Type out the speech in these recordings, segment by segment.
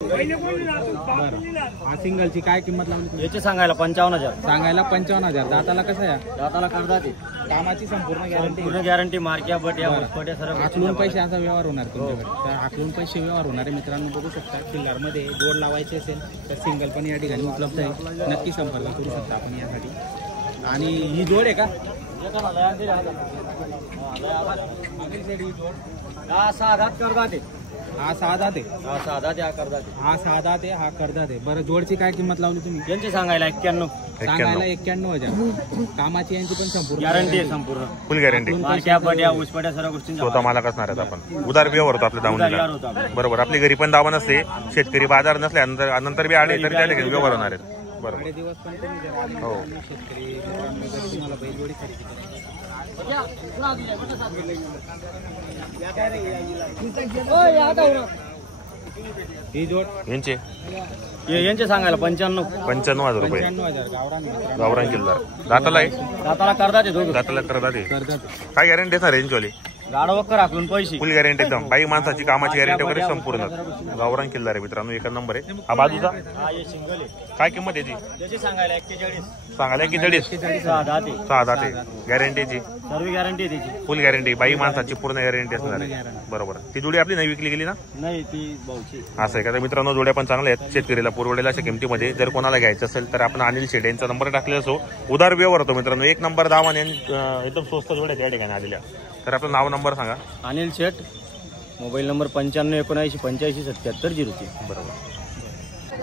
हा सिंगलची काय किंमत लावली? याचे सांगायला 55,000. सांगायला 55,000. दाताला कसं आहे? दाताला करतात कामाची संपूर्ण गॅरंटी. पूर्ण गॅरंटी. मार्क्या बट्या बट्या सर्व आकलून पैशाचा व्यवहार होणार तुमच्याकडे. तर आकलून पैसे व्यवहार होणारे मित्रांनो बघू शकता. किल्लारमध्ये जोड लावायचे असेल तर सिंगल पण या ठिकाणी उपलब्ध आहे. नक्की संपर्क करू शकता आपण यासाठी. आणि ही जोड आहे का? हा साधात करतात. हा साधा ते हा साधा त्या करतात. हा साधा ते हा करतात. बरं जोडची काय किंमत लावली तुम्ही? यांचे सांगायला 91. सांगायला 91,000. कामाची यांची पण संपूर्ण गॅरंटी आहे. संपूर्ण फुल गॅरंटी. मार्क्या बट्या उसपट्या सर्व गोष्टी स्वतः मालक असणार आहेत आपण. उदार व्यवहार होतो आपल्या दावणीला. बरोबर. आपली घरी पण दावा नसते. शेतकरी बाजार नसल्यानंतर नंतर बी आले तरी त्या ठिकाणी व्यवहार होणार आहेत. बरोबर. दिवस पण तुम्ही हो. शेतकरी मित्रांनो जर तुम्हाला बैलजोडी खरेदी ही जोड यांचे यांचे सांगायला 95. 95,000 रुपये. 95,000 गावरान मित्रांनो. गावरान किल्लार. दाताला आहे. दाताला करतात दोघं. दाताला करतात आहे. करतात. काय गॅरंटी असणार रेंजवाली? गाडा वक्कर आखलून पैसे. फुल गॅरंटी एकदम. बाई माणसाची कामाची गॅरंटी वगैरे संपूर्ण. गावरान किल्लार आहे मित्रांनो. एक नंबर आहे. हा बाजूचा हा हे सिंगल आहे. काय किंमत याची? त्याचे सांगायला 41. सांगायला की 40. 6 दाते. गॅरंटीची सर्व गॅरंटी आहे त्याची. फुल गॅरंटी. बाई माणसाची पूर्ण गॅरंटी असणार आहे. बरोबर. ती जोडी आपली नाही विकली गेली ना? नाही ती भाऊची. असं आहे का? तर मित्रांनो जोड्या पण चांगल्या आहेत. शेतकरीला पुरवडेला अशा किमतीमध्ये जर कोणाला घ्यायचं असेल तर आपण अनिल शेट यांचा नंबर टाकलेला असो. उदार व्यवहार होतो मित्रांनो. एक नंबर दावा आणि एकदम स्वस्त जोड्या त्या ठिकाणी आलेल्या. तर आपलं नाव नंबर सांगा. अनिल शेट. Mobile number 9579877003. बरोबर.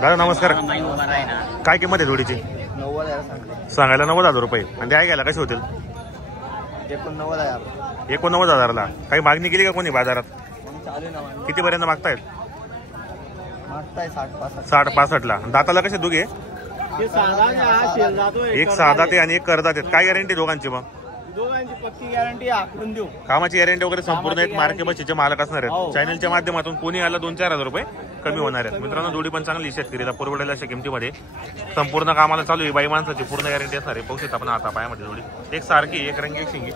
दादा नमस्कार. काय किंमत आहे जोडीची? 90,000 सांगायला 90,000 रुपये. आणि द्याय घ्यायला कसे होतील? 89,000. 89,000ला. काही मागणी केली का कोणी बाजारात? चालू ना कितीपर्यंत मागतायत? मागताय 60-65. 60-65ला. दाताला कसे दोघे? एक साधा ते आणि एक करदात आहेत. काय गॅरंटी दोघांची मग? दोघांची पक्की गॅरंटी आखून देऊ. कामाची गॅरंटी वगैरे संपूर्ण आहेत. मार्के बशीचे मालक असणार आहेत. चॅनलच्या माध्यमातून कोणी आला 2-4 हजार रुपये कमी होणार आहेत. मित्रांनो जोडी पण चांगली. शेतकरीला पुरवडेला अशा किमतीमध्ये संपूर्ण कामाला चालू आहे. बाई माणसाची पूर्ण गॅरंटी असणार आहे. पाहू शकता आपण आता पायामध्ये जोडी एक सारखी एक रंगी एक शिंगी.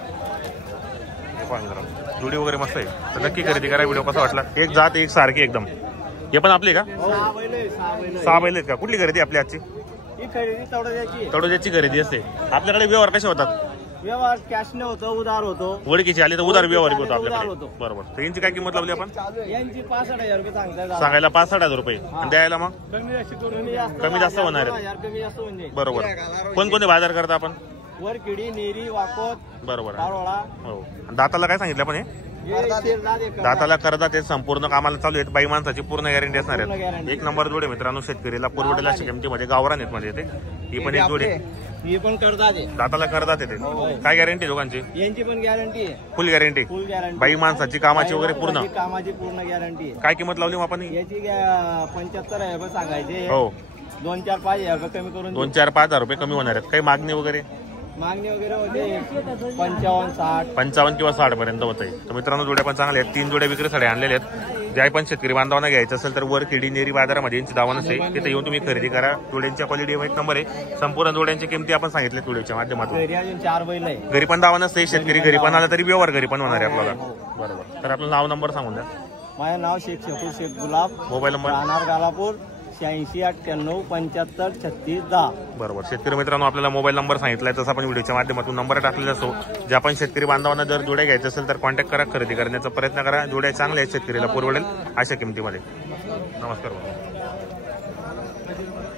जोडी वगैरे मस्त आहे. तर नक्की खरेदी करा. व्हिडिओ कसा वाटला? एक जात एक सारखी एकदम. हे पण आपली का? 6 बैल आहेत का? कुठली खरेदी आपली आजची? तडोद्याची खरेदी असते. आपल्याकडे व्यवहार कसे होतात? व्यवहार कॅश न होतं, उधार होतो. ओळखीची आली तर उधार व्यवहार होतो आपल्याकडे. बरोबर. तर यांची काय किंमत लावली आपण? यांची 65,000 रुपये सांगताय. सांगायला 65,000 रुपये. आणि द्यायला मग कमी जास्त होणार आहे. कमी जास्त म्हणजे. बरोबर. कोणकोणते बाजार करता आपण? वरकिडी, नेरी, वाकोत. बरोबर. पारोळा. हो. दाताला काय सांगितलं पण हे? दाताला करतात. ते संपूर्ण कामाला चालू आहेत. बाई माणसाची पूर्ण गॅरंटी असणार आहे. एक नंबर जोडे मित्रांनो. शेतकरीला पुरवडेला अशा किमतीमध्ये गावरान आहेत म्हणजे ते. ही पण एक जोडे. ही पण करतात. दाताला करतात येते. काय गॅरंटी दोघांची? यांची पण गॅरंटी आहे. फुल गॅरंटी. फुल गॅरंटी. बाई माणसाची कामाची वगैरे पूर्ण. कामाची पूर्ण गॅरंटी आहे. काय किंमत लावली मग आपण? याची 75,000 रुपये सांगायचे. हो. 2-4-5,000 रुपये कमी करून 2-4-5,000 रुपये कमी होणार आहेत. काही मागणी वगैरे? मागणी वगैरे होते 55-60. 55 किंवा 60 पर्यंत होत आहे. तर मित्रांनो जोड्या पण चांगल्या आहेत. 3 जोड्या विक्रीसाठी आणलेल्या आहेत. ज्या पण शेतकरी बांधवांना घ्यायचं असेल तर वर खेडी नेरी बाजारामध्ये यांची दावा नसते. तिथे येऊन तुम्ही खरेदी करा. जोड्यांच्या क्वालिटी एक नंबर आहे. संपूर्ण जोड्यांची किमती आपण सांगितल्या व्हिडिओच्या माध्यमातून. घरी अजून 4 बैल आहे. घरी पण दावा नसते. शेतकरी घरी पण आला तरी व्यवहार घरी पण होणार आहे आपल्याला. बरोबर. तर आपलं नाव नंबर सांगून द्या. माझं नाव शेख शकूर शेख गुलाब. Mobile number? राहणार गालापूर. 86-98-75-36-10. बरोबर. शेतकरी मित्रांनो आपल्याला मोबाईल नंबर सांगितलाय तसं आपण व्हिडिओच्या माध्यमातून नंबर टाकलेला असतो. ज्या पण शेतकरी बांधवांना जर जोड्या घ्यायचं असेल तर कॉन्टॅक्ट करा. खरेदी करण्याचा प्रयत्न करा. जोड्या चांगल्या आहेत. शेतकरीला पुरवडेल अशा किमतीमध्ये. नमस्कार.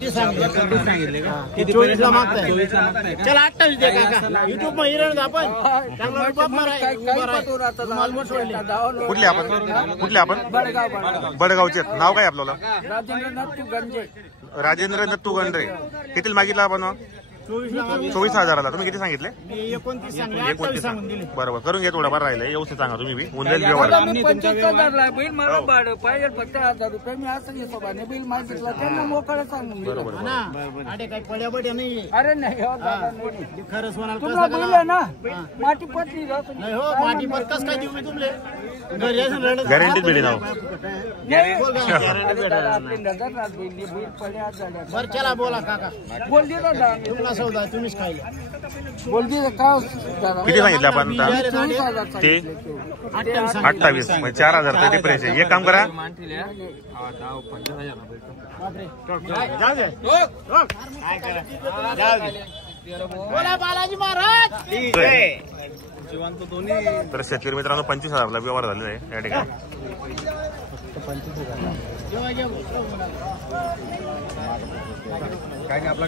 सांगितले का? 24ला मागताय. 24ला मागताय का? चला 28 दे काका. युट्यूब मध्ये हिरण आपण. कुठले आपण? बडगावचे. नाव काय आपल्याला? राजेंद्र नत्तू गंडरे. किती मागितला आपण? 24,000ला. तुम्ही किती सांगितले? 29 बरोबर. करून घे. थोडंफार राहिलंय. व्यवस्थित सांगा तुम्ही बी. उंदेल व्यवहार. बैल मला भाडं पाहिजे फक्त 1,000 रुपये. मी असं हिशोबाने बैल मागितला त्यांना मोकळं सांगून बरोबर. काही पड्याबड्या नाही. अरे नाही खरंच तुला बैल आहे ना. माटी पटली नाही हो. माटी पट कस काय देऊ मी तुमले? गॅरंटी भेटी नाव. बरं चला बोला काका. बोल दे सौदा तुम्हीच खायला बोलती का किती सांगितलं आपण आता? ते 28 म्हणजे 4000 रुपये डिफरन्स आहे. एक काम करा, बोला बालाजी महाराज. तर शेतकरी मित्रांनो 25,000 ला व्यवहार झालेला आहे या ठिकाणी. काय आपला